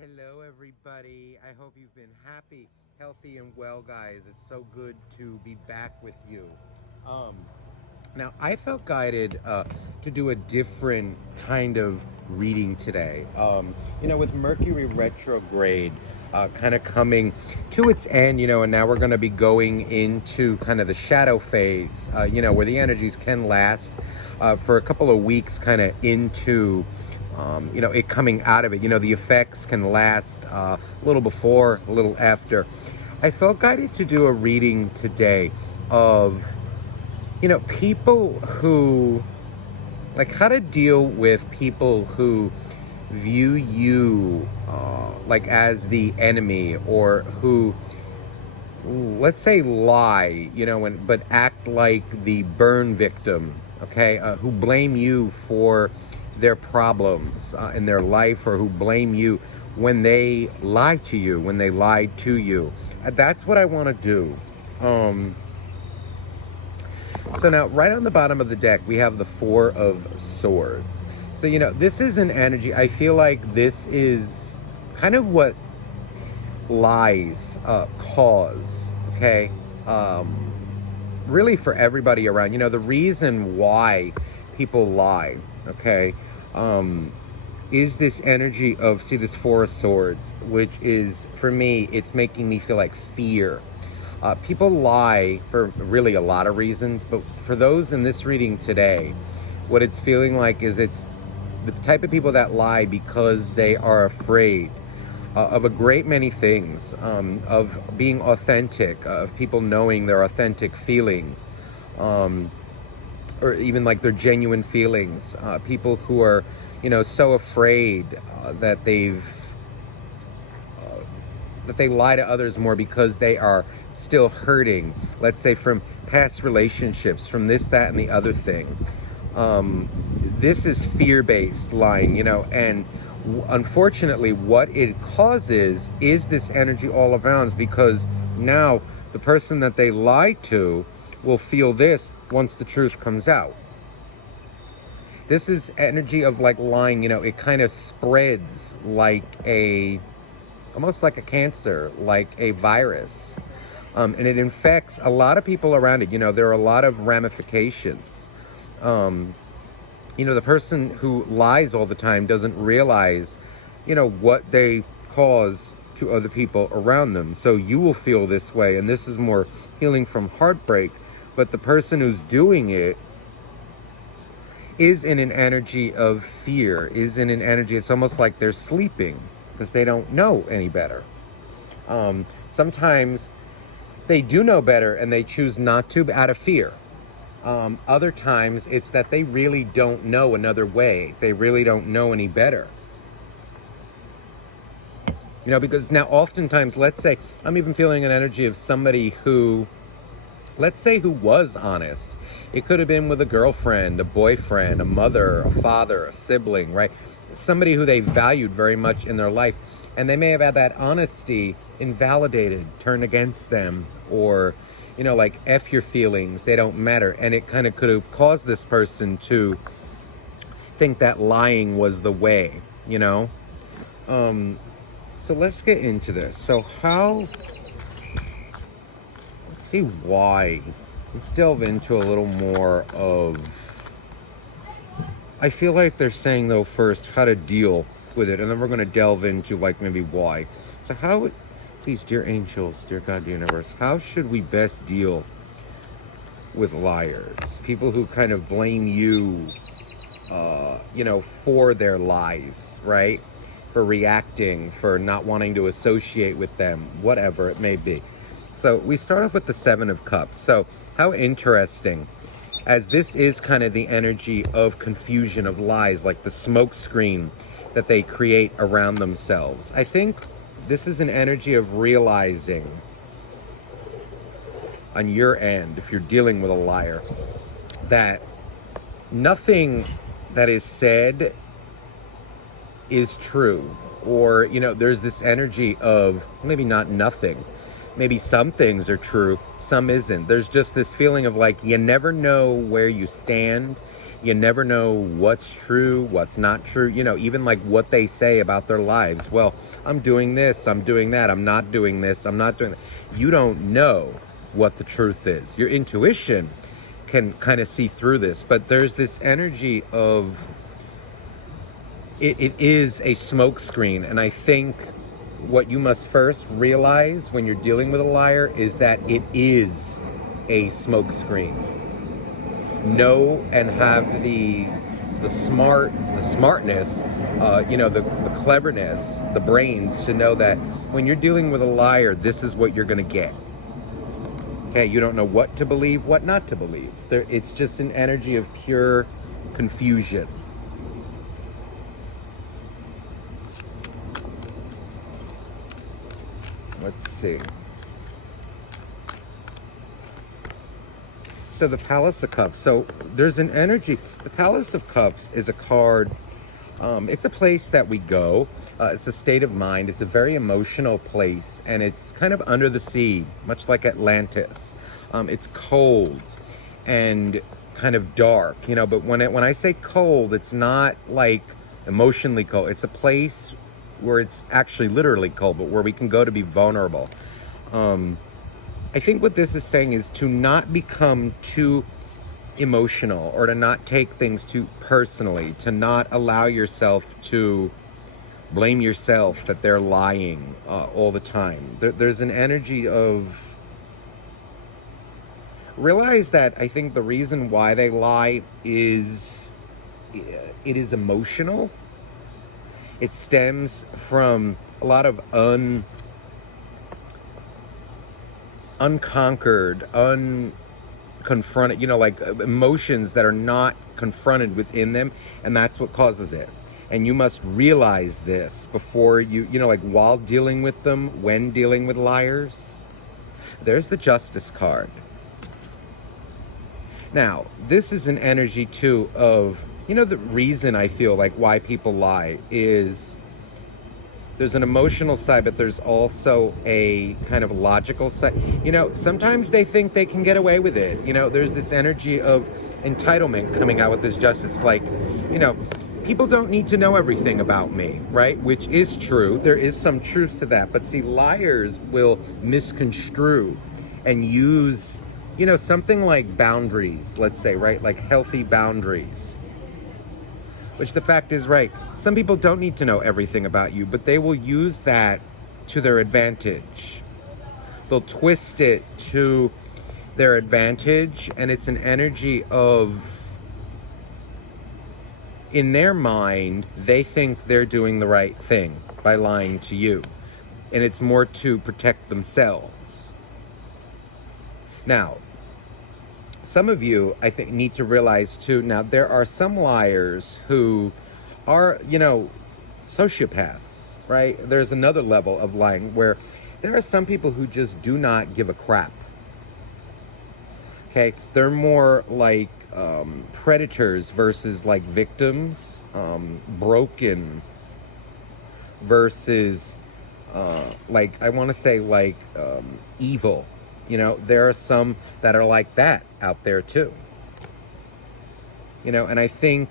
Hello, everybody. I hope you've been happy, healthy, and well, guys. It's so good to be back with you. Um, Now, I felt guided to do a different kind of reading today. With Mercury retrograde kind of coming to its end, and now we're going to be going into kind of the shadow phase, where the energies can last for a couple of weeks, kind of into. It coming out of it, the effects can last a little before, a little after. I felt guided to do a reading today of people who, like, how to deal with people who view you like as the enemy, or who, let's say, lie, but act like the burn victim, okay? Who blame you for their problems in their life, or who blame you when they lie to you, when they lied to you. That's what I want to do. So now, right on the bottom of the deck, we have the Four of Swords. So, this is an energy. I feel like this is kind of what lies cause, okay? Really for everybody around. The reason why people lie, okay, is this energy of, see, this Four of Swords, which is, for me, it's making me feel like fear. People lie for really a lot of reasons, but for those in this reading today, what it's feeling like is it's the type of people that lie because they are afraid of a great many things, of being authentic, of people knowing their authentic feelings, or even like their genuine feelings. People who are, so afraid that that they lie to others more because they are still hurting, let's say from past relationships, from this, that, and the other thing. This is fear-based lying, and unfortunately what it causes is this energy all around, because now the person that they lie to will feel this once the truth comes out. This is energy of like lying, it kind of spreads like almost like a cancer, like a virus. And it infects a lot of people around it. There are a lot of ramifications. The person who lies all the time doesn't realize, what they cause to other people around them. So you will feel this way, and this is more healing from heartbreak. But the person who's doing it is in an energy of fear, is in an energy, it's almost like they're sleeping because they don't know any better. Sometimes they do know better and they choose not to out of fear. Other times it's that they really don't know another way. They really don't know any better. Because now oftentimes, let's say, I'm even feeling an energy of somebody who, let's say, who was honest. It could have been with a girlfriend, a boyfriend, a mother, a father, a sibling, right? Somebody who they valued very much in their life. And they may have had that honesty invalidated, turned against them, or, like, F your feelings, they don't matter. And it kind of could have caused this person to think that lying was the way, So let's get into this. So let's see why. Let's delve into a little more of, I feel like they're saying, though, first, how to deal with it. And then we're going to delve into, like, maybe why. So please, dear angels, dear God, dear universe, how should we best deal with liars? People who kind of blame you, for their lies, right? For reacting, for not wanting to associate with them, whatever it may be. So we start off with the Seven of Cups. So how interesting, as this is kind of the energy of confusion, of lies, like the smoke screen that they create around themselves. I think this is an energy of realizing on your end, if you're dealing with a liar, that nothing that is said is true. Or, there's this energy of maybe not nothing, maybe some things are true, some isn't. There's just this feeling of like you never know where you stand. You never know what's true, what's not true. You know, even like what they say about their lives. Well, I'm doing this, I'm doing that, I'm not doing this, I'm not doing that. You don't know what the truth is. Your intuition can kind of see through this, but there's this energy of it is a smoke screen. And I think what you must first realize when you're dealing with a liar is that it is a smoke screen. Know and have the smartness, the cleverness, the brains to know that when you're dealing with a liar, this is what you're going to get. Okay, you don't know what to believe, what not to believe. It's just an energy of pure confusion. Let's see. So the Palace of Cups. So there's an energy. The Palace of Cups is a card. It's a place that we go. It's a state of mind. It's a very emotional place. And it's kind of under the sea, much like Atlantis. It's cold and kind of dark, but when I say cold, it's not like emotionally cold. It's a place where it's actually literally cold, but where we can go to be vulnerable. I think what this is saying is to not become too emotional or to not take things too personally, to not allow yourself to blame yourself that they're lying all the time. There's an energy of realize that I think the reason why they lie is it is emotional. It stems from a lot of unconquered, unconfronted, like emotions that are not confronted within them, and that's what causes it. And you must realize this before like while dealing with them, when dealing with liars. There's the Justice card. Now, this is an energy too of, the reason I feel like why people lie is there's an emotional side, but there's also a kind of logical side. Sometimes they think they can get away with it. There's this energy of entitlement coming out with this Justice. Like, people don't need to know everything about me, right? Which is true. There is some truth to that. But see, liars will misconstrue and use, something like boundaries, let's say, right? Like healthy boundaries. Which the fact is, right, some people don't need to know everything about you, but they will use that to their advantage. They'll twist it to their advantage, and it's an energy of, in their mind, they think they're doing the right thing by lying to you. And it's more to protect themselves. Now, some of you, I think, need to realize too, now there are some liars who are, sociopaths, right? There's another level of lying where there are some people who just do not give a crap. Okay, they're more like predators versus like victims, broken versus evil. There are some that are like that out there too. And I think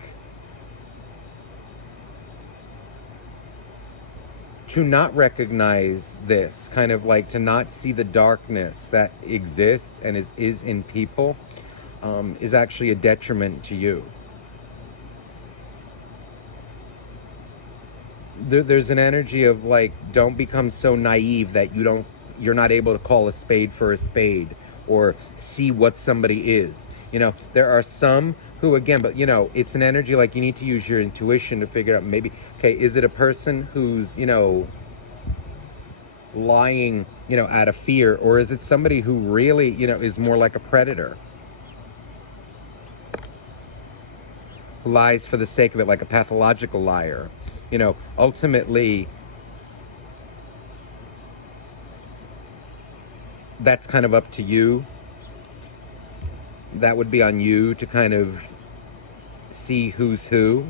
to not recognize this, kind of like to not see the darkness that exists and is in people, is actually a detriment to you. There's an energy of like, don't become so naive that you're not able to call a spade for a spade or see what somebody is. There are some who, again, but it's an energy like you need to use your intuition to figure out maybe, okay, is it a person who's, lying, out of fear, or is it somebody who really, is more like a predator? Who lies for the sake of it, like a pathological liar. Ultimately, that's kind of up to you. That would be on you to kind of see who's who.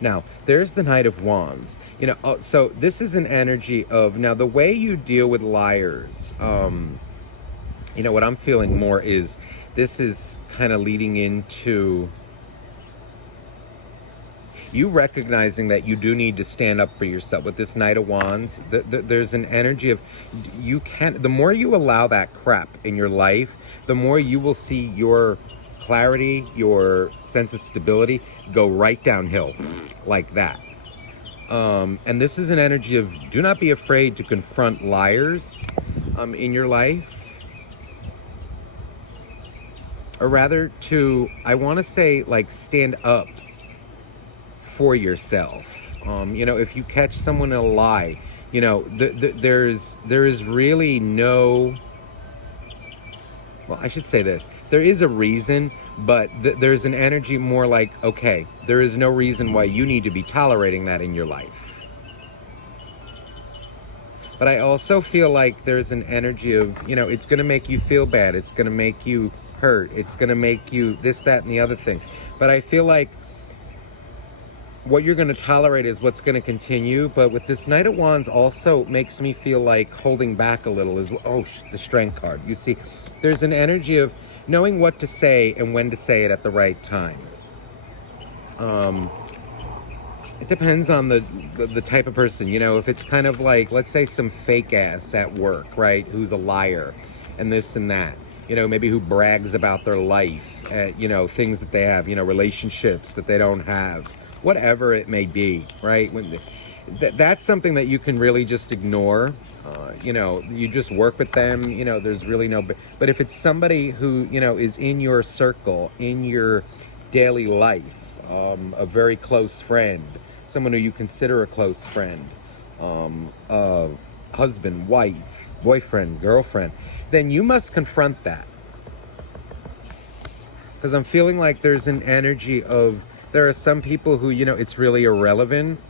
Now, there's the Knight of Wands. So this is an energy of, now the way you deal with liars, what I'm feeling more is this is kind of leading into you recognizing that you do need to stand up for yourself. With this Knight of Wands, there's an energy of the more you allow that crap in your life, the more you will see your clarity, your sense of stability go right downhill like that. And this is an energy of do not be afraid to confront liars in your life. Or rather I want to say, like, stand up for yourself. If you catch someone in a lie, there is really no, well, I should say this. There is a reason, but there's an energy more like, okay, there is no reason why you need to be tolerating that in your life. But I also feel like there's an energy of, it's going to make you feel bad. It's going to make you hurt. It's going to make you this, that, and the other thing. But I feel like what you're going to tolerate is what's going to continue. But with this Knight of Wands also makes me feel like holding back a little is, the Strength card. You see, there's an energy of knowing what to say and when to say it at the right time. It depends on the type of person. If it's kind of like, let's say, some fake ass at work, right, who's a liar and this and that, maybe who brags about their life, things that they have, relationships that they don't have, whatever it may be, right? That's something that you can really just ignore. You just work with them, there's really no, but if it's somebody who, is in your circle, in your daily life, a very close friend, someone who you consider a close friend, husband, wife, boyfriend, girlfriend, then you must confront that. Because I'm feeling like there's an energy of, there are some people who, it's really irrelevant.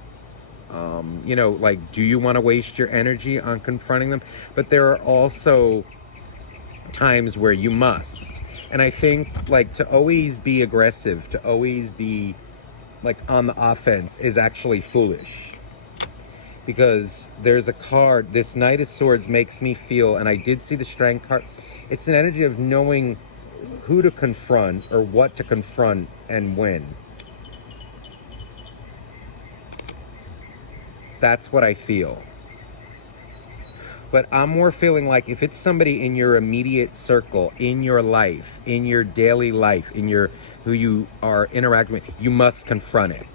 Like, do you want to waste your energy on confronting them? But there are also times where you must. And I think, like, to always be aggressive, to always be, like, on the offense is actually foolish. Because there's a card, this Knight of Swords makes me feel, and I did see the Strength card, it's an energy of knowing who to confront or what to confront and when. That's what I feel. But I'm more feeling like if it's somebody in your immediate circle, in your life, in your daily life, who you are interacting with, you must confront it.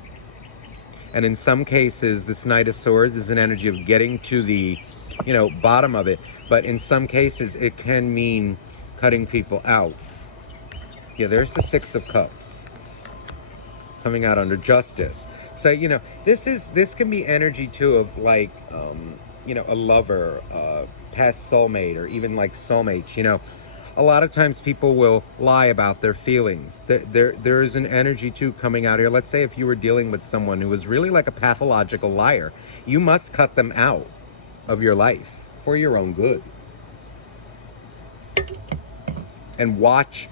And in some cases, this Knight of Swords is an energy of getting to the, bottom of it. But in some cases, it can mean cutting people out. Yeah, there's the Six of Cups coming out under Justice. So, this can be energy too of like, a lover, past soulmate, or even like soulmates. A lot of times people will lie about their feelings. There is an energy too coming out here. Let's say if you were dealing with someone who was really like a pathological liar, you must cut them out of your life for your own good. And watch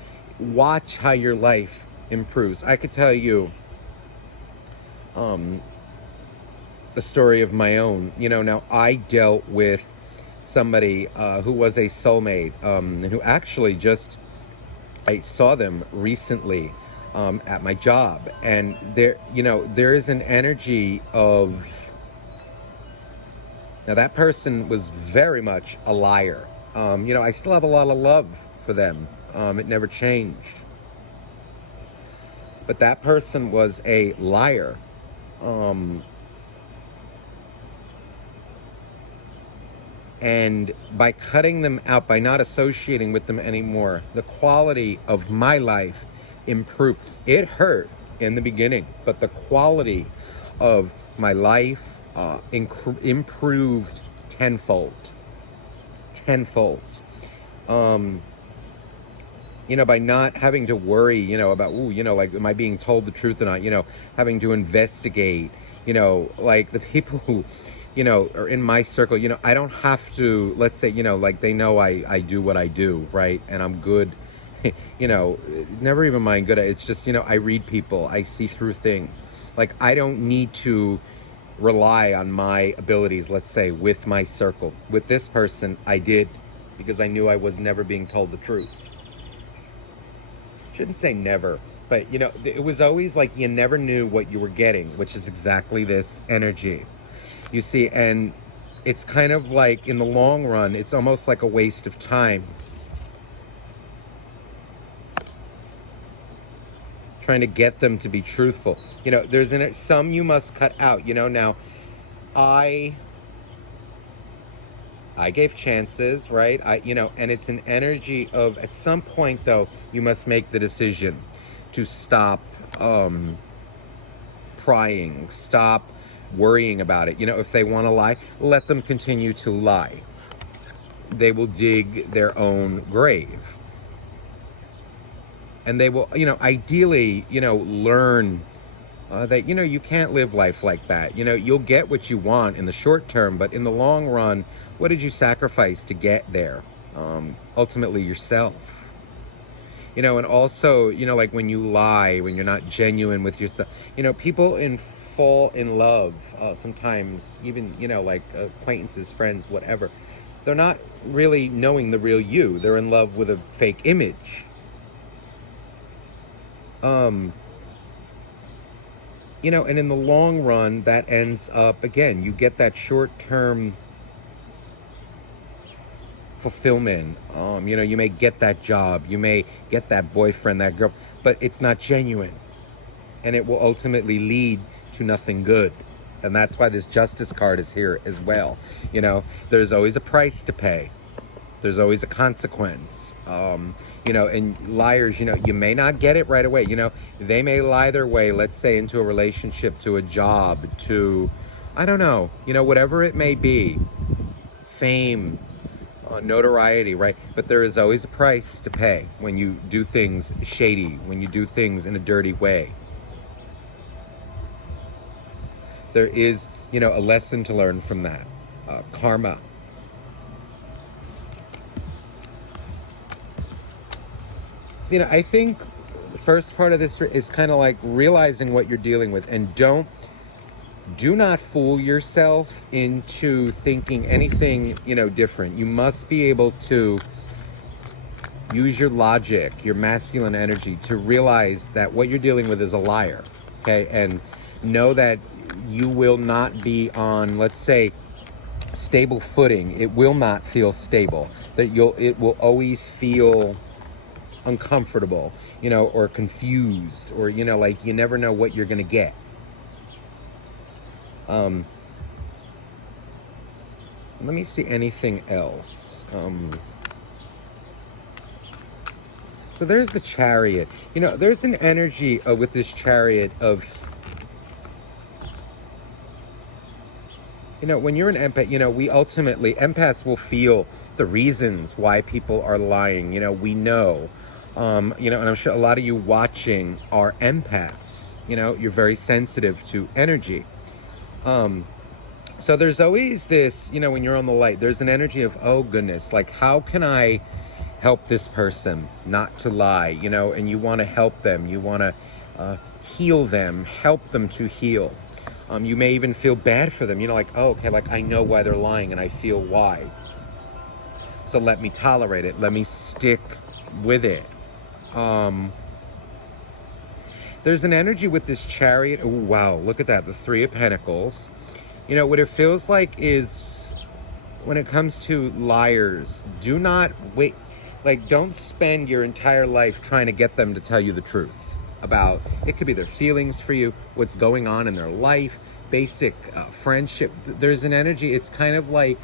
how your life improves. I could tell you the story of my own. Now I dealt with somebody who was a soulmate, who actually I saw them recently at my job, and there is an energy of, now that person was very much a liar. I still have a lot of love for them. It never changed. But that person was a liar. And by cutting them out, by not associating with them anymore, the quality of my life improved. It hurt in the beginning, but the quality of my life improved tenfold. By not having to worry, about, like, am I being told the truth or not? Having to investigate, like the people who, are in my circle, I don't have to, let's say, like they know I do what I do, right? And I'm good you know, never even mind good. It's just, you know, I read people, I see through things. Like, I don't need to rely on my abilities, let's say, with my circle. With this person, I did, because I knew I was never being told the truth. Shouldn't say never, but, you know, it was always like you never knew what you were getting, which is exactly this energy. You see, and it's kind of like, in the long run, it's almost like a waste of time trying to get them to be truthful. You know, there's some you must cut out. You know, now I gave chances, right? You know, and it's an energy of, at some point though, you must make the decision to stop prying, stop worrying about it. You know, if they want to lie, let them continue to lie. They will dig their own grave. And they will, you know, ideally, you know, learn that, you know, you can't live life like that. You know, you'll get what you want in the short term, but in the long run, what did you sacrifice to get there? Ultimately, yourself. You know, and also, you know, like when you lie, when you're not genuine with yourself, you know, people fall in love, sometimes even, you know, like acquaintances, friends, whatever. They're not really knowing the real you. They're in love with a fake image. You know, and in the long run, that ends up, again, you get that short-term fulfillment. You know, you may get that job, you may get that boyfriend, that girl, but it's not genuine. And it will ultimately lead to nothing good. And that's why this justice card is here as well. You know, there's always a price to pay. There's always a consequence. You know, and liars, you know, you may not get it right away. You know, they may lie their way, let's say, into a relationship, to a job, to, I don't know, you know, whatever it may be, fame, notoriety, right? But there is always a price to pay when you do things shady, when you do things in a dirty way. There is, you know, a lesson to learn from that. Karma. You know, I think the first part of this is kind of like realizing what you're dealing with, and do not fool yourself into thinking anything, you know, different. You must be able to use your logic, your masculine energy, to realize that what you're dealing with is a liar, okay? And know that you will not be on, let's say, stable footing. It will not feel stable. That it will always feel uncomfortable, you know, or confused, or, you know, like you never know what you're gonna get. Let me see anything else. So there's the Chariot. You know, there's an energy with this Chariot of, you know, when you're an empath, you know, empaths will feel the reasons why people are lying. You know, we know. You know, and I'm sure a lot of you watching are empaths. You know, you're very sensitive to energy. So there's always this, you know, when you're on the light, there's an energy of, oh goodness, like, how can I help this person not to lie? You know, and you want to help them. You want to heal them, help them to heal. You may even feel bad for them. You know, like, oh, okay, like, I know why they're lying and I feel why. So let me tolerate it. Let me stick with it. There's an energy with this Chariot. Oh, wow, look at that, the Three of Pentacles. You know, what it feels like is, when it comes to liars, do not wait. Like, don't spend your entire life trying to get them to tell you the truth about, it could be their feelings for you, what's going on in their life, basic friendship. There's an energy, it's kind of like,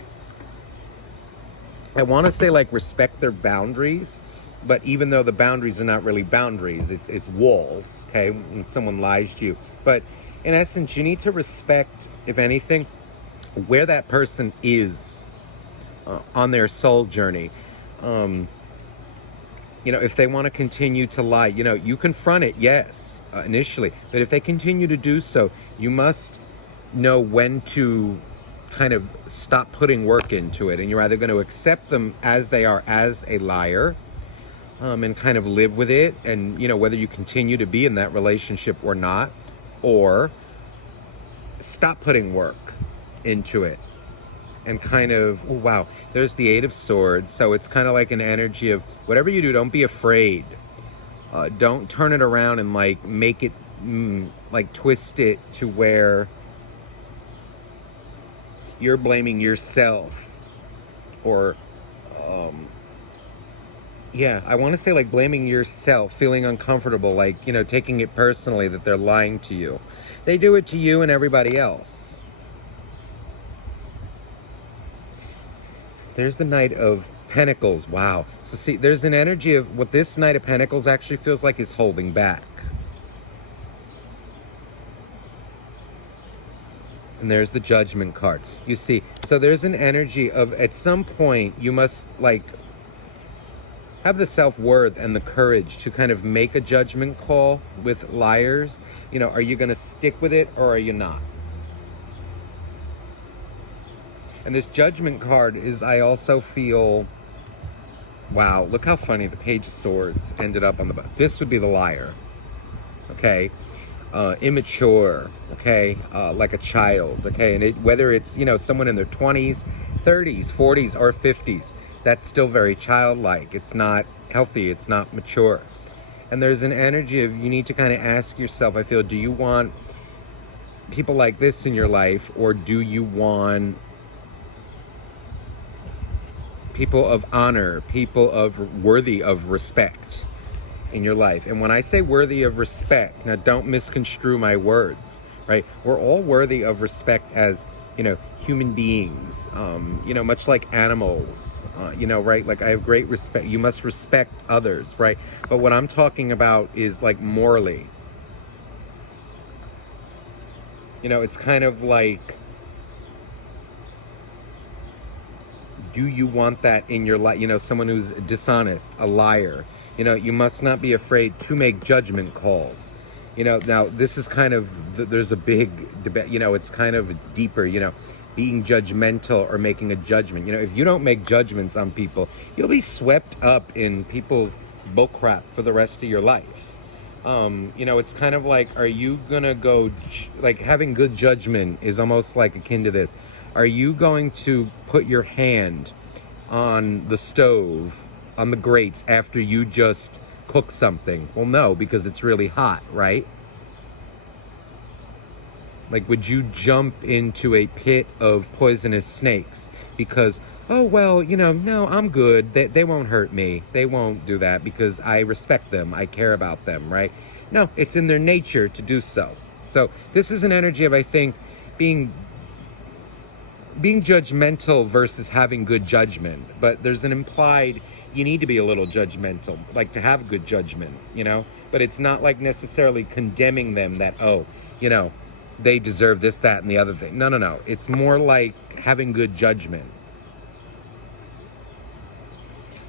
I want to say, like, respect their boundaries. But even though the boundaries are not really boundaries, it's walls, okay, when someone lies to you. But in essence, you need to respect, if anything, where that person is on their soul journey. You know, if they want to continue to lie, you know, you confront it, yes, initially. But if they continue to do so, you must know when to kind of stop putting work into it. And you're either going to accept them as they are, as a liar, and kind of live with it, and whether you continue to be in that relationship or not, or stop putting work into it and kind of, oh, wow, there's the Eight of Swords. So it's kind of like an energy of whatever you do, don't be afraid. Don't turn it around and like make it like twist it to where you're blaming yourself, or yeah, I want to say like blaming yourself, feeling uncomfortable, like, taking it personally that they're lying to you. They do it to you and everybody else. There's the Knight of Pentacles. Wow. So see, there's an energy of what this Knight of Pentacles actually feels like is holding back. And there's the Judgment card. You see, so there's an energy of at some point you must like have the self-worth and the courage to kind of make a judgment call with liars. Are you going to stick with it or are you not? And this Judgment card is, I also feel, wow, look how funny the Page of Swords ended up on the bottom. This would be the liar, okay? Immature, okay? Like a child, okay? And whether it's, someone in their 20s, 30s, 40s, or 50s, that's still very childlike. It's not healthy. It's not mature. And there's an energy of, you need to kind of ask yourself, I feel, do you want people like this in your life, or do you want people of honor, people of worthy of respect in your life? And when I say worthy of respect, now don't misconstrue my words, right? We're all worthy of respect as, human beings, much like animals, right? Like I have great respect. You must respect others, right? But what I'm talking about is like morally. It's kind of like, do you want that in your life? Someone who's dishonest, a liar. You must not be afraid to make judgment calls. Now this is kind of, there's a big debate, it's kind of deeper, being judgmental or making a judgment. If you don't make judgments on people, you'll be swept up in people's bullcrap for the rest of your life. It's kind of like, are you gonna go, like having good judgment is almost like akin to this. Are you going to put your hand on the stove, on the grates, after you just cook something? Well, no, because it's really hot, right? Like, would you jump into a pit of poisonous snakes because, oh, well, no, I'm good. They won't hurt me. They won't do that because I respect them. I care about them, right? No, it's in their nature to do so. So this is an energy of, I think, being judgmental versus having good judgment. But there's an implied, you need to be a little judgmental, like to have good judgment, But it's not like necessarily condemning them that, oh, they deserve this, that, and the other thing. No. It's more like having good judgment.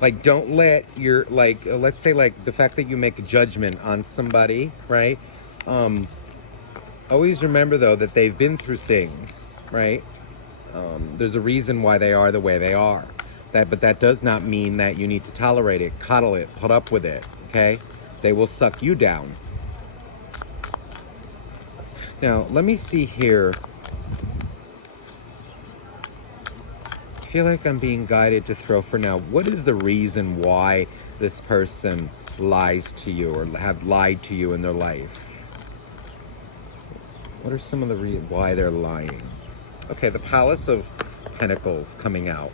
Like, don't let your, like, let's say, like, the fact that you make a judgment on somebody, right? Always remember, though, that they've been through things, right? There's a reason why they are the way they are. But that does not mean that you need to tolerate it, coddle it, put up with it, okay? They will suck you down. Now, let me see here. I feel like I'm being guided to throw for now. What is the reason why this person lies to you or have lied to you in their life? What are some of the reasons why they're lying? Okay, the Palace of Pentacles coming out.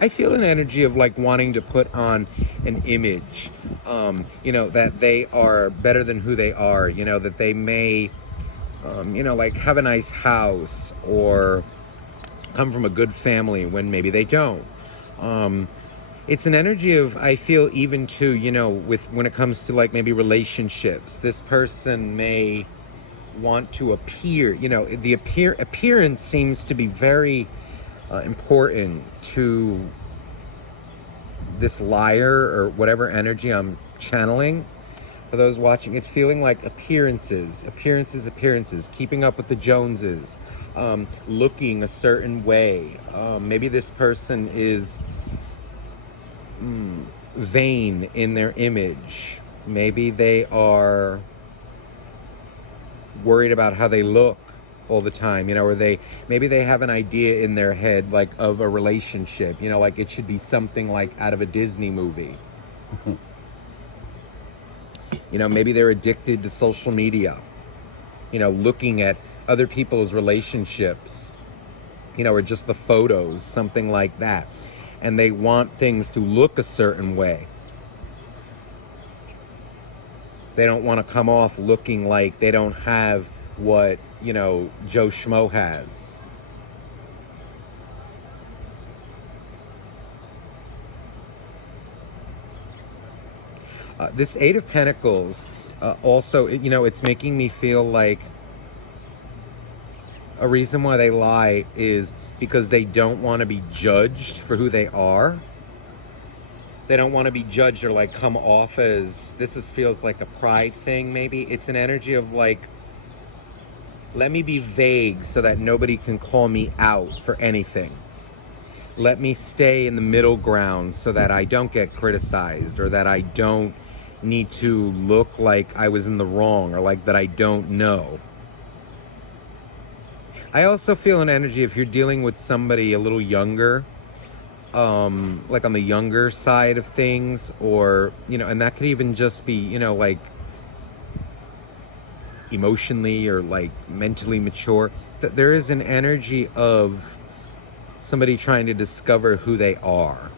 I feel an energy of like wanting to put on an image, that they are better than who they are, that they may, like have a nice house or come from a good family when maybe they don't. It's an energy of, I feel even too, with when it comes to like maybe relationships, this person may want to appear, the appearance seems to be very important to this liar or whatever energy I'm channeling. For those watching, it's feeling like appearances, keeping up with the Joneses, looking a certain way. Maybe this person is vain in their image. Maybe they are worried about how they look all the time, or maybe they have an idea in their head, like, of a relationship, like it should be something like out of a Disney movie. Maybe they're addicted to social media, looking at other people's relationships, or just the photos, something like that. And they want things to look a certain way. They don't want to come off looking like they don't have what, Joe Schmo has. This Eight of Pentacles, also, it's making me feel like a reason why they lie is because they don't want to be judged for who they are. They don't want to be judged or like come off as, feels like a pride thing maybe. It's an energy of like, let me be vague so that nobody can call me out for anything. Let me stay in the middle ground so that I don't get criticized, or that I don't need to look like I was in the wrong, or like that I don't know. I also feel an energy if you're dealing with somebody a little younger, like on the younger side of things, or, and that could even just be, like emotionally or like mentally mature, that there is an energy of somebody trying to discover who they are.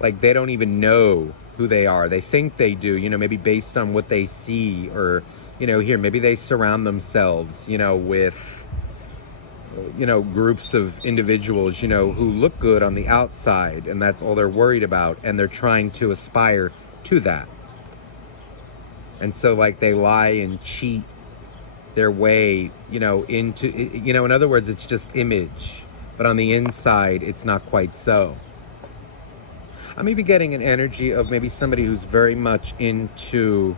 Like they don't even know who they are. They think they do, maybe based on what they see, or, here, maybe they surround themselves, with, groups of individuals, who look good on the outside, and that's all they're worried about, and they're trying to aspire to that. And so, like, they lie and cheat their way, into, in other words, it's just image, but on the inside, it's not quite so. I'm even getting an energy of maybe somebody who's very much into,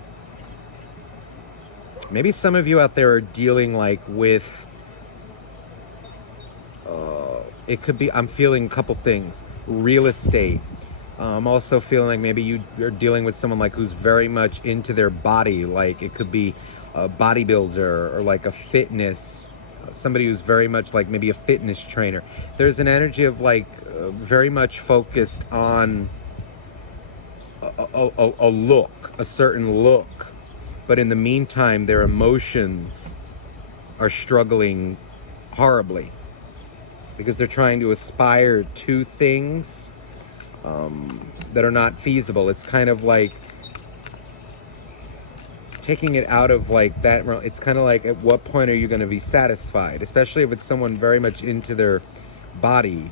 maybe some of you out there are dealing like with, it could be, I'm feeling a couple things, real estate. I'm also feeling like maybe you're dealing with someone like who's very much into their body, like it could be a bodybuilder or like a fitness, somebody who's very much like maybe a fitness trainer. There's an energy of like very much focused on a look, a certain look, but in the meantime their emotions are struggling horribly because they're trying to aspire to things that are not feasible. It's kind of like taking it out of like that. It's kind of like, at what point are you going to be satisfied, especially if it's someone very much into their body,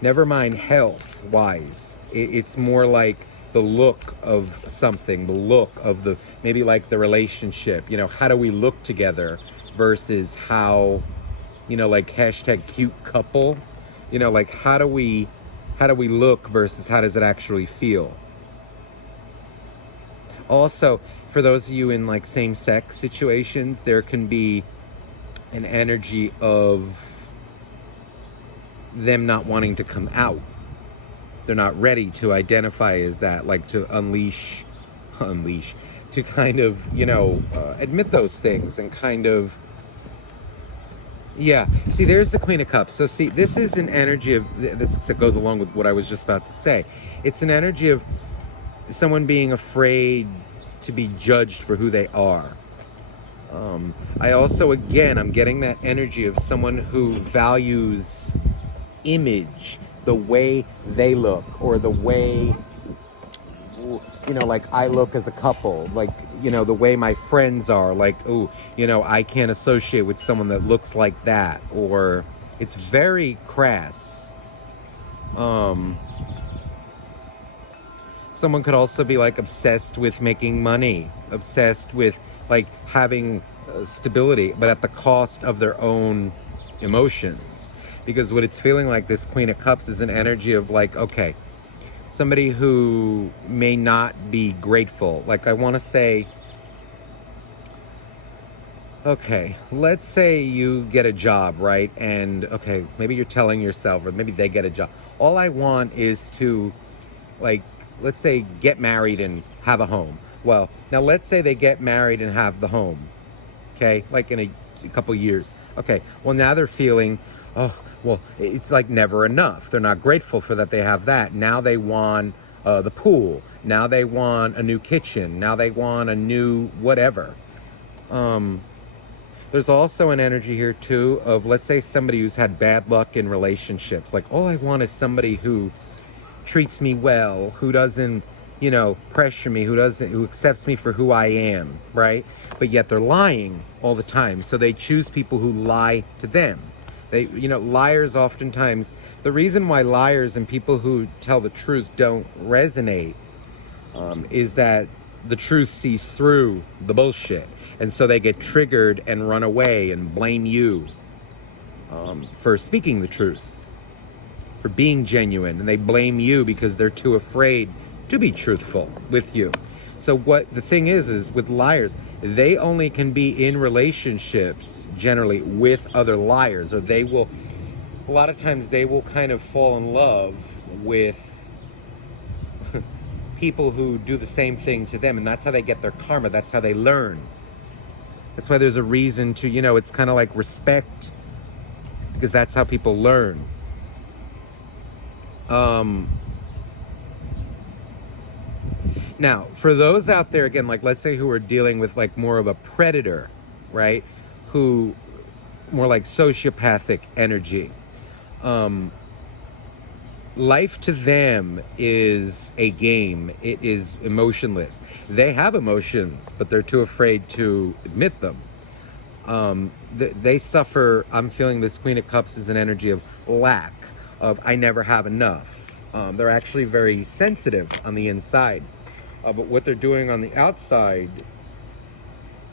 never mind health wise. It's more like the look of something, the look of the, maybe like the relationship, how do we look together versus how, like hashtag cute couple, like how do we look versus how does it actually feel? Also, for those of you in like same-sex situations, there can be an energy of them not wanting to come out. They're not ready to identify as that, like to unleash, to kind of, admit those things and kind of, yeah. See, there's the Queen of Cups. So see, this is an energy of, this goes along with what I was just about to say. It's an energy of someone being afraid to be judged for who they are. I also, again, I'm getting that energy of someone who values image, the way they look, or the way, like I look as a couple, like, the way my friends are, like, ooh, I can't associate with someone that looks like that, or it's very crass. Someone could also be like obsessed with making money, obsessed with like having stability, but at the cost of their own emotions. Because what it's feeling like, this Queen of Cups, is an energy of like, okay, somebody who may not be grateful. Like, I want to say, Okay, let's say you get a job, right? And okay, maybe you're telling yourself, or maybe they get a job. All I want is to, like, let's say, get married and have a home. Well, now let's say they get married and have the home, okay, like in a couple years. Okay, well, now they're feeling, oh, well, it's like never enough. They're not grateful for that they have that. Now they want the pool. Now they want a new kitchen. Now they want a new whatever. There's also an energy here too of, let's say, somebody who's had bad luck in relationships. Like, all I want is somebody who treats me well, who doesn't, pressure me, who accepts me for who I am, right? But yet they're lying all the time. So they choose people who lie to them. Liars oftentimes, the reason why liars and people who tell the truth don't resonate is that the truth sees through the bullshit. And so they get triggered and run away and blame you for speaking the truth, for being genuine. And they blame you because they're too afraid to be truthful with you. So what the thing is with liars, they only can be in relationships generally with other liars, or a lot of times they will kind of fall in love with people who do the same thing to them. And that's how they get their karma. That's how they learn. That's why there's a reason to, it's kind of like respect, because that's how people learn. Now, for those out there, again, like, let's say who are dealing with like more of a predator, right? Who more like sociopathic energy. Life to them is a game. It is emotionless. They have emotions, but they're too afraid to admit them. They suffer. I'm feeling this Queen of Cups is an energy of lack, of I never have enough. They're actually very sensitive on the inside. But what they're doing on the outside,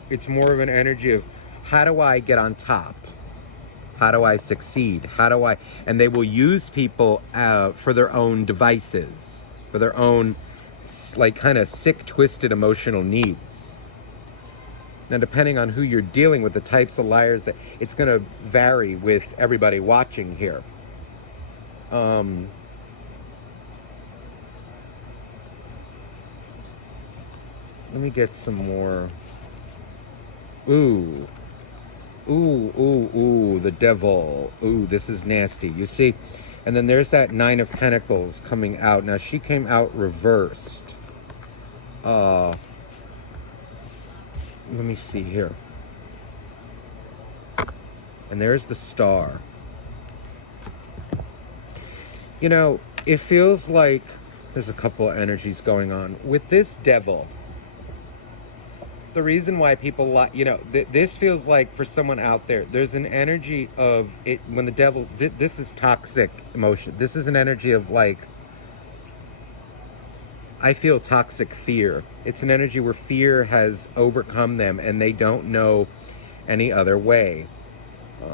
it's more of an energy of, how do I get on top? How do I succeed? And they will use people for their own devices, for their own, like, kind of sick, twisted emotional needs. Now, depending on who you're dealing with, the types of liars, that it's going to vary with everybody watching here. Let me get some more. Ooh, the devil. Ooh, this is nasty. You see? And then there's that Nine of Pentacles coming out. Now, she came out reversed. Let me see here. And there's the Star. It feels like there's a couple of energies going on. With this devil, the reason why people this feels like, for someone out there, there's an energy of it when the devil, this is toxic emotion. This is an energy of, like, I feel toxic fear. It's an energy where fear has overcome them and they don't know any other way.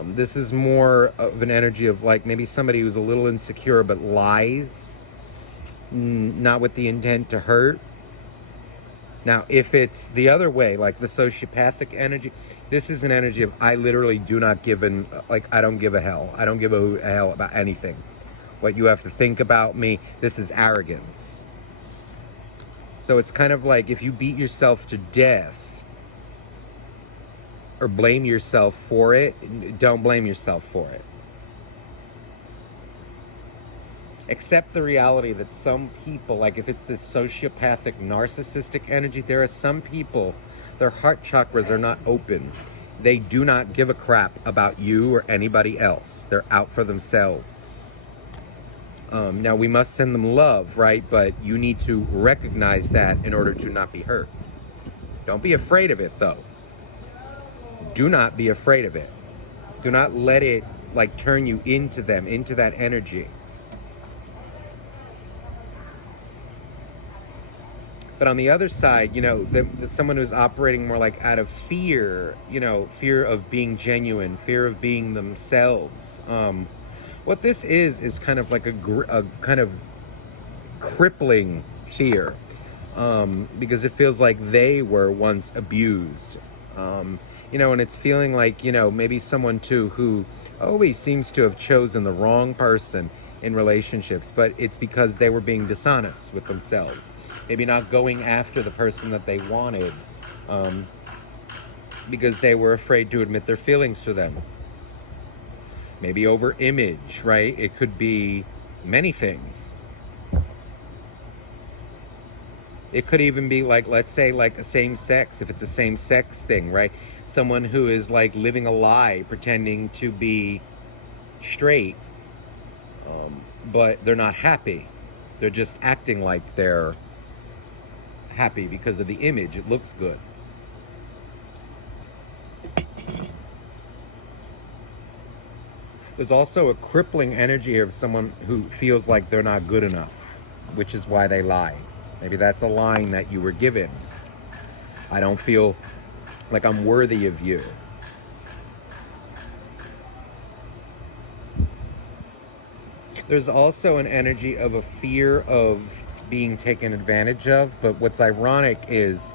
This is more of an energy of, like, maybe somebody who's a little insecure but lies, not with the intent to hurt. Now, if it's the other way, like the sociopathic energy, this is an energy of, I literally do not give I don't give a hell. I don't give a hell about anything. What you have to think about me, this is arrogance. So it's kind of like, if you beat yourself to death or blame yourself for it, don't blame yourself for it. Accept the reality that some people, like if it's this sociopathic, narcissistic energy, there are some people, their heart chakras are not open. They do not give a crap about you or anybody else. They're out for themselves. Now, we must send them love, right? But you need to recognize that in order to not be hurt. Don't be afraid of it, though. Do not be afraid of it. Do not let it, like, turn you into them, into that energy. But on the other side, someone who's operating more like out of fear, fear of being genuine, fear of being themselves. What this is kind of like a kind of crippling fear, because it feels like they were once abused. And it's feeling like, maybe someone too who always seems to have chosen the wrong person in relationships, but it's because they were being dishonest with themselves. Maybe not going after the person that they wanted, because they were afraid to admit their feelings for them. Maybe over image, right? It could be many things. It could even be like, let's say, like a same sex, if it's a same sex thing, right? Someone who is like living a lie, pretending to be straight, but they're not happy. They're just acting like they're happy because of the image. It looks good. There's also a crippling energy of someone who feels like they're not good enough, which is why they lie. Maybe that's a line that you were given. I don't feel like I'm worthy of you. There's also an energy of a fear of being taken advantage of, but what's ironic is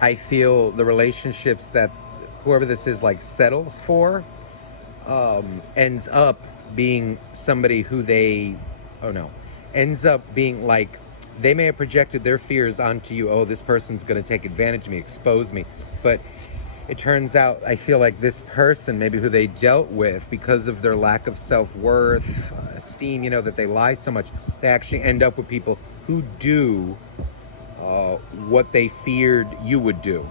I feel the relationships that whoever this is like settles for ends up being somebody who ends up being like, they may have projected their fears onto you. Oh, this person's going to take advantage of me, expose me. But it turns out, I feel like this person, maybe who they dealt with, because of their lack of self-worth, esteem, that they lie so much, they actually end up with people who do what they feared you would do.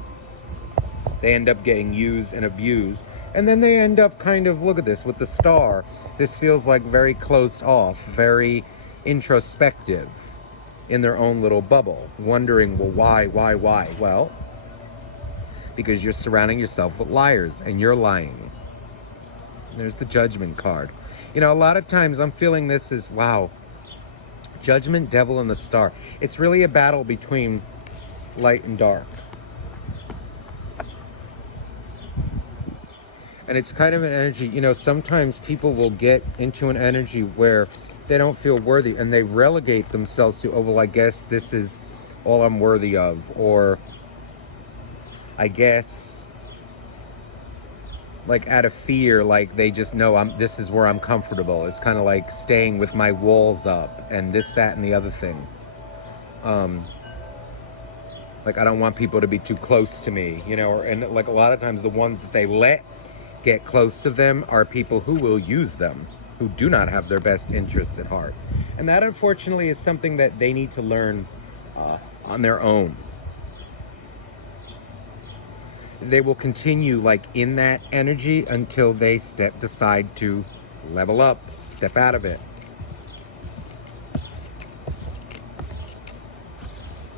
They end up getting used and abused. And then they end up kind of, look at this, with the star. This feels like very closed off, very introspective in their own little bubble, wondering, well, why? Well, because you're surrounding yourself with liars and you're lying. There's the Judgment card. A lot of times I'm feeling this as, wow, Judgment, Devil, and the Star. It's really a battle between light and dark. And it's kind of an energy, sometimes people will get into an energy where they don't feel worthy and they relegate themselves to, oh, well, I guess this is all I'm worthy of. Or I guess, like, out of fear, like, they just know this is where I'm comfortable. It's kind of like staying with my walls up and this, that, and the other thing. Like, I don't want people to be too close to me, and like a lot of times the ones that they let get close to them are people who will use them, who do not have their best interests at heart. And that, unfortunately, is something that they need to learn on their own. They will continue like in that energy until they decide to level up, step out of it.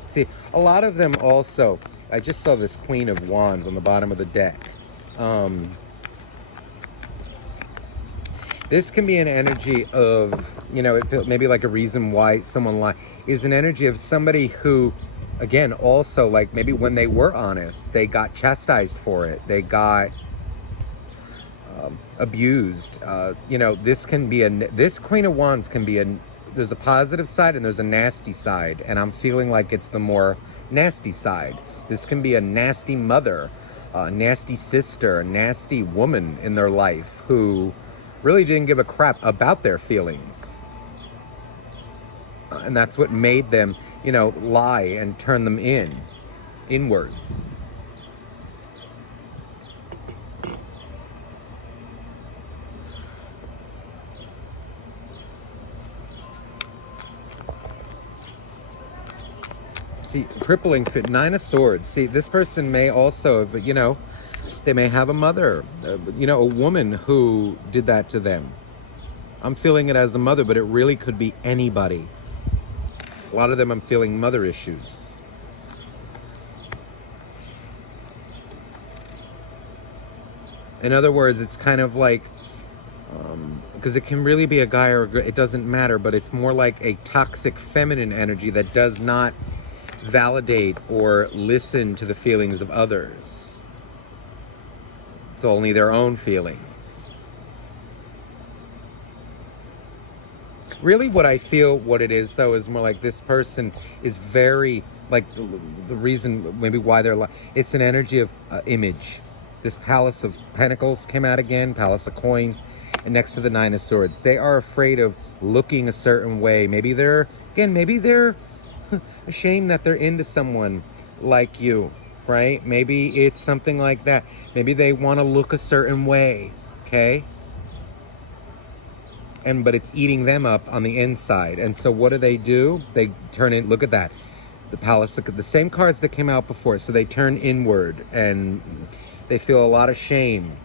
See, a lot of them also, I just saw this Queen of Wands on the bottom of the deck. This can be an energy of, it feels maybe like a reason why someone lied, is an energy of somebody who, again, also, like, maybe when they were honest, they got chastised for it. They got abused. This Queen of Wands can be there's a positive side and there's a nasty side. And I'm feeling like it's the more nasty side. This can be a nasty mother, a nasty sister, a nasty woman in their life who really didn't give a crap about their feelings. And that's what made them, lie and turn them inwards. See, crippling fit, 9 of Swords. See, this person may also have, they may have a mother, a woman who did that to them. I'm feeling it as a mother, but it really could be anybody. A lot of them I'm feeling mother issues. In other words, it's kind of like, because it can really be a guy or a girl, it doesn't matter, but it's more like a toxic feminine energy that does not validate or listen to the feelings of others. It's only their own feelings. Really what I feel what it is, though, is more like this person is very Like the reason maybe why they're it's an energy of image. This Palace of Pentacles came out again, Palace of Coins, and next to the Nine of Swords. They are afraid of looking a certain way. Maybe they're ashamed that they're into someone like you, right? Maybe it's something like that. Maybe they want to look a certain way, okay? But it's eating them up on the inside. And so what do? They turn in, look at that. The Palace, look at the same cards that came out before. So they turn inward and they feel a lot of shame.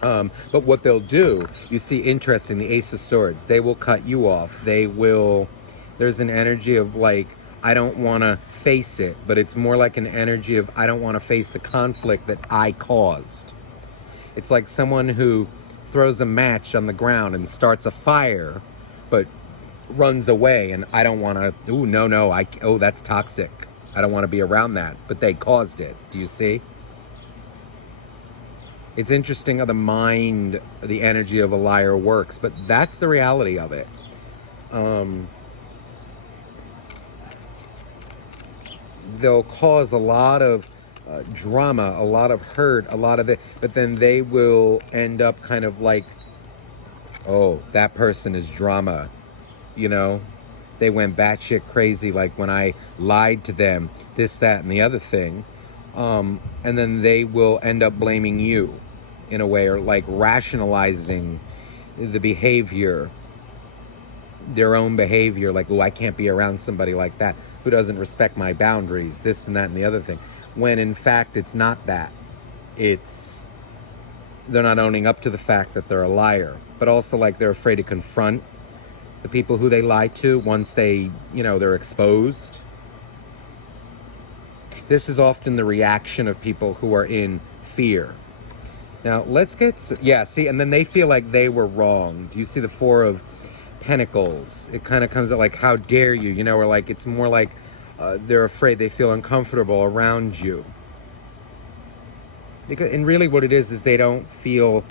But what they'll do, you see, interesting, the Ace of Swords, they will cut you off. There's an energy of like, I don't want to face it, but it's more like an energy of, I don't want to face the conflict that I caused. It's like someone who throws a match on the ground and starts a fire, but runs away, and I don't want to, no, that's toxic. I don't want to be around that, but they caused it. Do you see? It's interesting how the mind, the energy of a liar works, but that's the reality of it. They'll cause a lot of drama, a lot of hurt, a lot of it, but then they will end up kind of like, oh, that person is drama, you know? They went batshit crazy, like when I lied to them, this, that, and the other thing. And then they will end up blaming you in a way, or like rationalizing the behavior, their own behavior, like, oh, I can't be around somebody like that who doesn't respect my boundaries, this and that and the other thing. When in fact, it's not that. They're not owning up to the fact that they're a liar, but also like they're afraid to confront the people who they lie to once they're exposed. This is often the reaction of people who are in fear. Now, see, and then they feel like they were wrong. Do you see the Four of Pentacles? It kind of comes out like, how dare you, or like, it's more like they're afraid, they feel uncomfortable around you. And really what it is they don't feel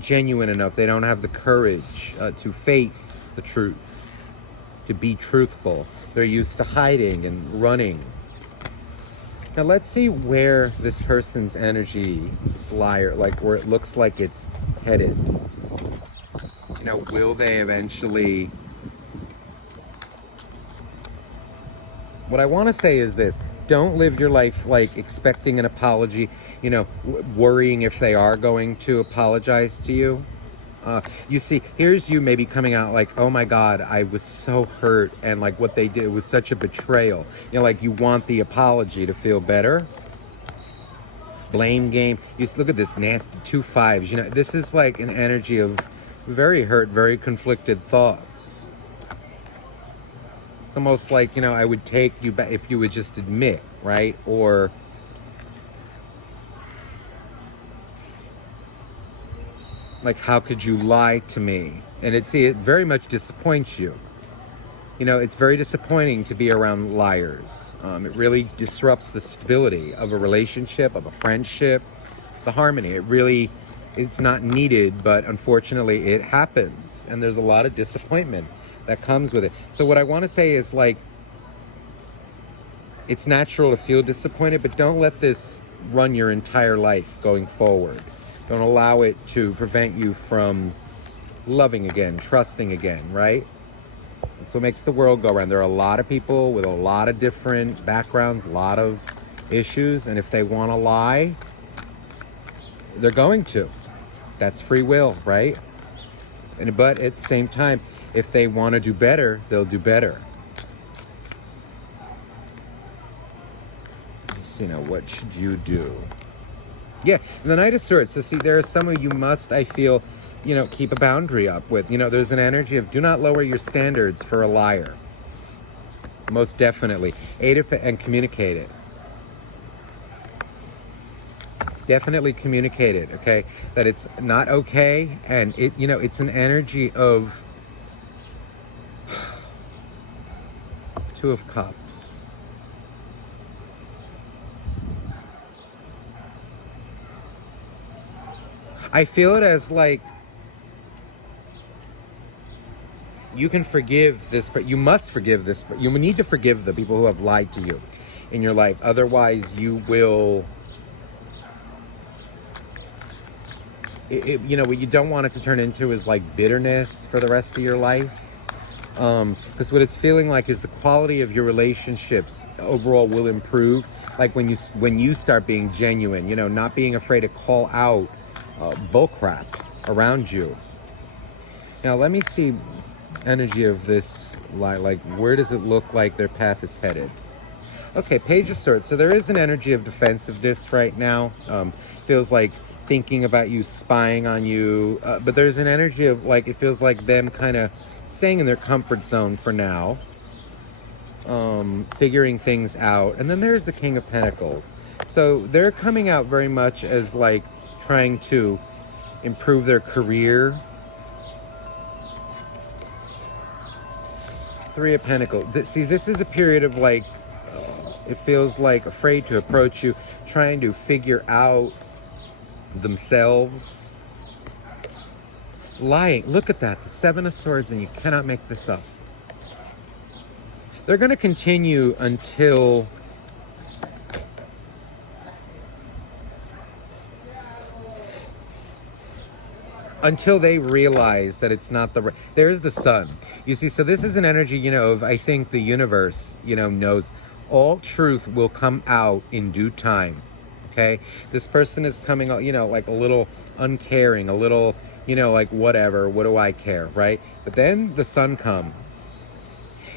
genuine enough. They don't have the courage to face the truth, to be truthful. They're used to hiding and running. Now let's see where this person's energy, this liar, like where it looks like it's headed. Will they eventually... What I want to say is this. Don't live your life like expecting an apology, worrying if they are going to apologize to you. You see, here's you maybe coming out like, oh my God, I was so hurt, and like what they did was such a betrayal. Like you want the apology to feel better. Blame game. You look at this nasty 2 5s. This is like an energy of very hurt, very conflicted thoughts. It's almost like, I would take you back if you would just admit, right? Or like, how could you lie to me? And it very much disappoints you. It's very disappointing to be around liars. It really disrupts the stability of a relationship, of a friendship, the harmony. It's not needed, but unfortunately it happens. And there's a lot of disappointment that comes with it. So what I want to say is like, it's natural to feel disappointed, but don't let this run your entire life going forward. Don't allow it to prevent you from loving again, trusting again, right? That's what makes the world go around. There are a lot of people with a lot of different backgrounds, a lot of issues, and if they want to lie, they're going to. That's free will, right? But at the same time, if they want to do better, they'll do better. What should you do? Yeah, the Knight of Swords. So see, there are some who you must, I feel, keep a boundary up with. There's an energy of do not lower your standards for a liar. Most definitely. And communicate it. Definitely communicate it, okay? That it's not okay, and it's an energy of Two of Cups. I feel it as like, you can forgive this, but you must forgive this. But you need to forgive the people who have lied to you in your life. Otherwise, you will. You know, what you don't want it to turn into is like bitterness for the rest of your life. Because what it's feeling like is the quality of your relationships overall will improve. Like when you start being genuine, you know, not being afraid to call out bullcrap around you. Now let me see energy of this, like where does it look like their path is headed? Okay, Page of Swords. So there is an energy of defensiveness right now. Feels like thinking about you, spying on you, but there's an energy of like, it feels like them kind of staying in their comfort zone for now, figuring things out. And then there's the King of Pentacles. So they're coming out very much as like trying to improve their career. Three of Pentacles. See, this is a period of like, it feels like afraid to approach you, trying to figure out themselves. Lying. Look at that. The Seven of Swords, and you cannot make this up. They're going to continue until they realize that it's not the right. There's the Sun. You see, so this is an energy, you know, of, I think the universe, you know, knows all truth will come out in due time. Okay? This person is coming out, you know, like a little uncaring, a little, you know, like whatever, what do I care, right? But then the Sun comes.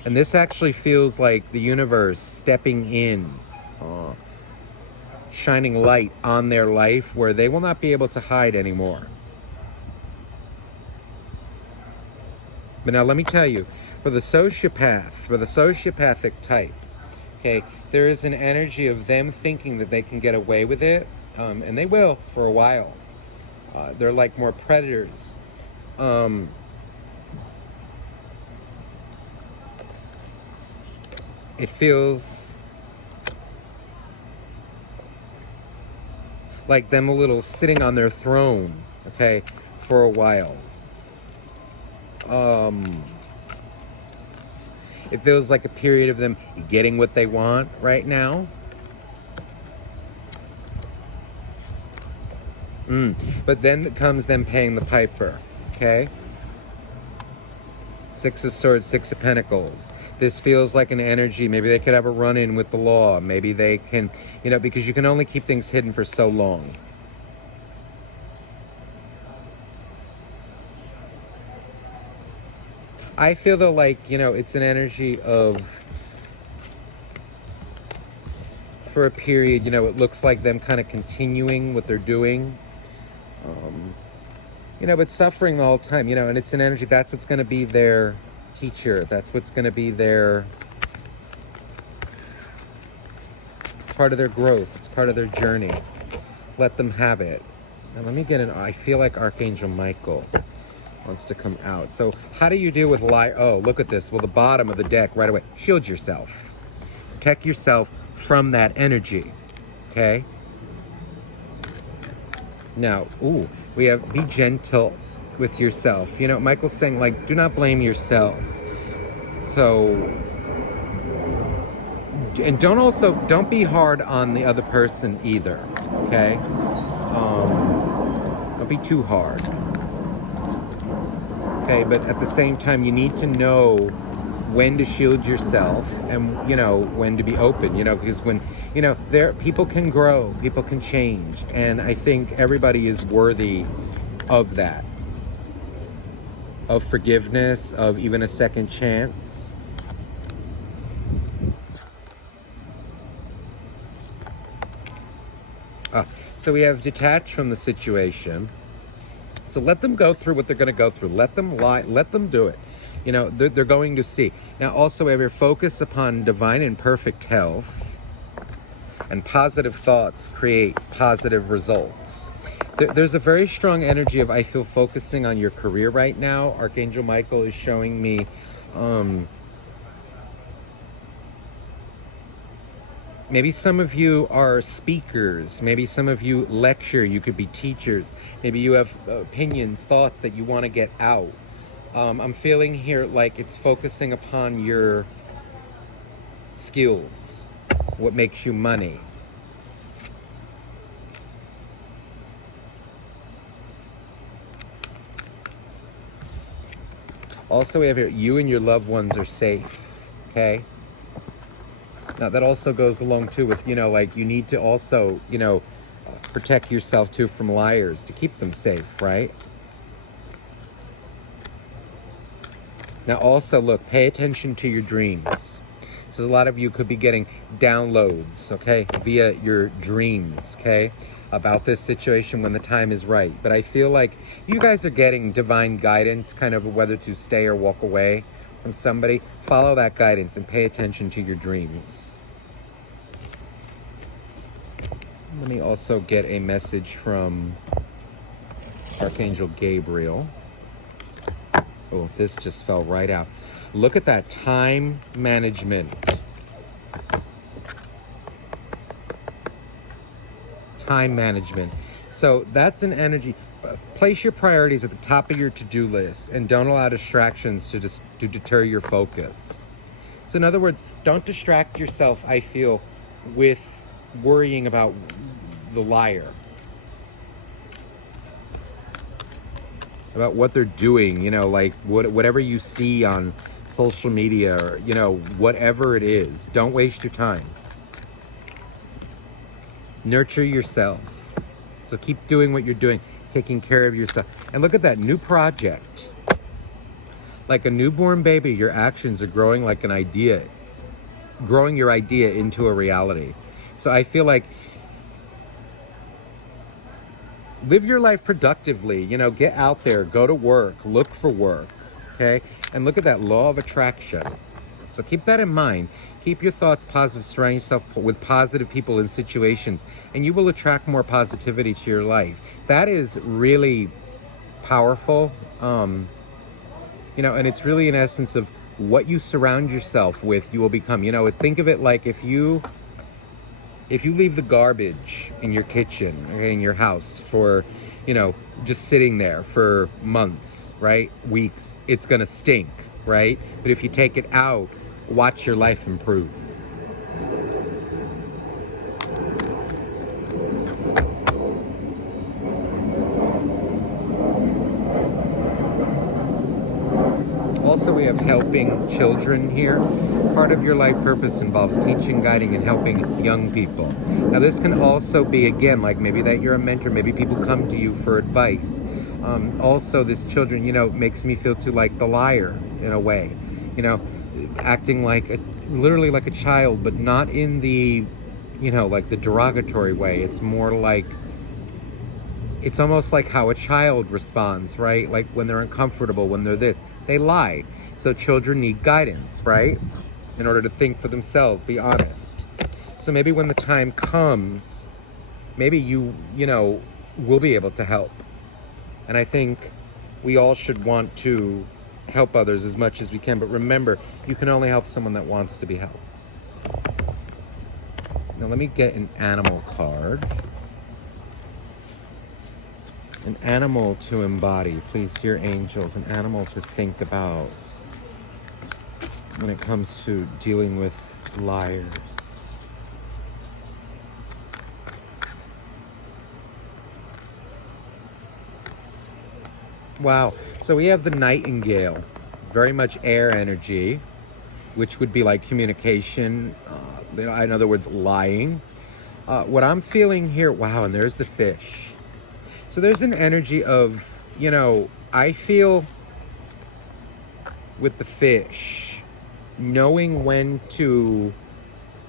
And this actually feels like the universe stepping in, shining light on their life where they will not be able to hide anymore. But now let me tell you, for the sociopathic type, okay, there is an energy of them thinking that they can get away with it, and they will for a while. They're like more predators. It feels like them a little sitting on their throne, okay, for a while. It feels like a period of them getting what they want right now. But then comes them paying the piper, okay? Six of Swords, Six of Pentacles. This feels like an energy. Maybe they could have a run-in with the law. Maybe they can, you know, because you can only keep things hidden for so long. I feel though like, you know, it's an energy of, for a period, you know, it looks like them kind of continuing what they're doing. You know, but suffering the whole time, you know, and it's an energy, that's what's going to be their teacher. That's what's going to be their, part of their growth. It's part of their journey. Let them have it. Now let me get an, I feel like Archangel Michael wants to come out. So how do you deal with lie? Oh, look at this. Well, the bottom of the deck right away. Shield yourself. Protect yourself from that energy. Okay? Now, ooh, we have be gentle with yourself. You know, Michael's saying, like, do not blame yourself. So, and don't be hard on the other person either, okay? Don't be too hard. Okay, but at the same time, you need to know when to shield yourself and, you know, when to be open, you know, because when, you know, people can grow, people can change, and I think everybody is worthy of that, of forgiveness, of even a second chance. So we have detached from the situation. So let them go through what they're going to go through. Let them lie. Let them do it. You know, they're going to see. Now, also, we have your focus upon divine and perfect health, and positive thoughts create positive results. There's a very strong energy of, I feel, focusing on your career right now. Archangel Michael is showing me maybe some of you are speakers. Maybe some of you lecture. You could be teachers. Maybe you have opinions, thoughts that you want to get out. I'm feeling here like it's focusing upon your skills, what makes you money. Also, we have here, you and your loved ones are safe, okay? Now, that also goes along, too, with, like, you need to also, protect yourself, too, from liars to keep them safe, right? Now, also, look, pay attention to your dreams. So a lot of you could be getting downloads, okay, via your dreams, okay, about this situation when the time is right. But I feel like you guys are getting divine guidance, kind of whether to stay or walk away from somebody. Follow that guidance and pay attention to your dreams. Let me also get a message from Archangel Gabriel. Oh, this just fell right out. Look at that time management. Time management. So that's an energy. Place your priorities at the top of your to-do list and don't allow distractions to deter your focus. So in other words, don't distract yourself, I feel, with worrying about the liar. About what they're doing, like whatever you see on social media or, whatever it is. Don't waste your time. Nurture yourself. So keep doing what you're doing, taking care of yourself. And look at that new project. Like a newborn baby, your actions are growing like an idea, growing your idea into a reality. So I feel like live your life productively, get out there, go to work, look for work, okay? And look at that law of attraction. So keep that in mind. Keep your thoughts positive, surround yourself with positive people and situations, and you will attract more positivity to your life. That is really powerful, and it's really an essence of what you surround yourself with, you will become. Think of it like if you leave the garbage in your kitchen, okay, in your house for, just sitting there for months, right? Weeks, it's gonna stink, right? But if you take it out, watch your life improve. Also, we have helping children here. Part of your life purpose involves teaching, guiding, and helping young people. Now, this can also be, again, like maybe that you're a mentor, maybe people come to you for advice. Also, this children, makes me feel too like the liar in a way, acting like literally like a child, but not in the, like the derogatory way. It's more like, it's almost like how a child responds, right? Like when they're uncomfortable, when they're this, they lie. So children need guidance, right? In order to think for themselves, be honest. So maybe when the time comes, maybe you will be able to help. And I think we all should want to help others as much as we can. But remember, you can only help someone that wants to be helped. Now let me get an animal card. An animal to embody, please, dear angels. An animal to think about when it comes to dealing with liars. Wow. So we have the nightingale, very much air energy, which would be like communication, in other words, lying. What I'm feeling here, wow, and there's the fish. So there's an energy of, I feel with the fish, knowing when to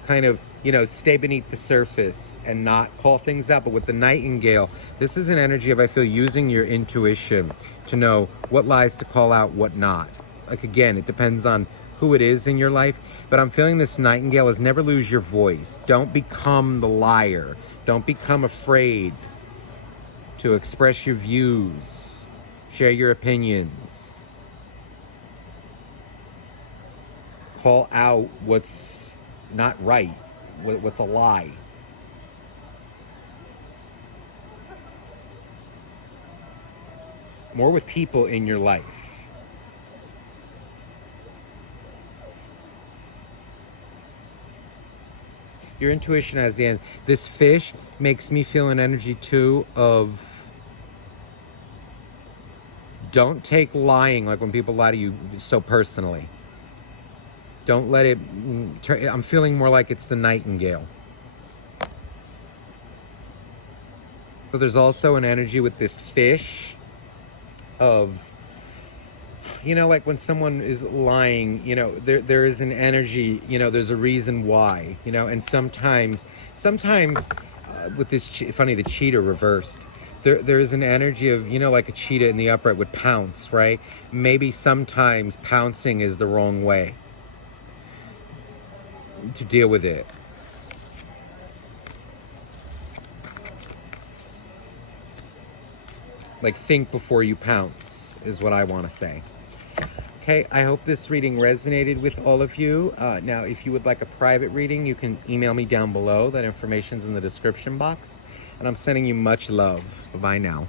kind of, stay beneath the surface and not call things out. But with the nightingale, this is an energy of, I feel, using your intuition to know what lies to call out, what not. Like, again, it depends on who it is in your life. But I'm feeling this nightingale is never lose your voice. Don't become the liar. Don't become afraid to express your views, share your opinions, call out what's not right, what's a lie. More with people in your life. Your intuition has the end. This fish makes me feel an energy too of, don't take lying, like when people lie to you, so personally. Don't let it, I'm feeling more like it's the nightingale. But there's also an energy with this fish of, you know, like when someone is lying, you know, there is an energy, you know, there's a reason why, you know, and sometimes with this, funny, the cheetah reversed, there is an energy of, you know, like a cheetah in the upright would pounce, right? Maybe sometimes pouncing is the wrong way to deal with it. Like, think before you pounce is what I want to say. Okay, I hope this reading resonated with all of you. Now, if you would like a private reading, you can email me down below. That information's in the description box. And I'm sending you much love. Bye-bye now.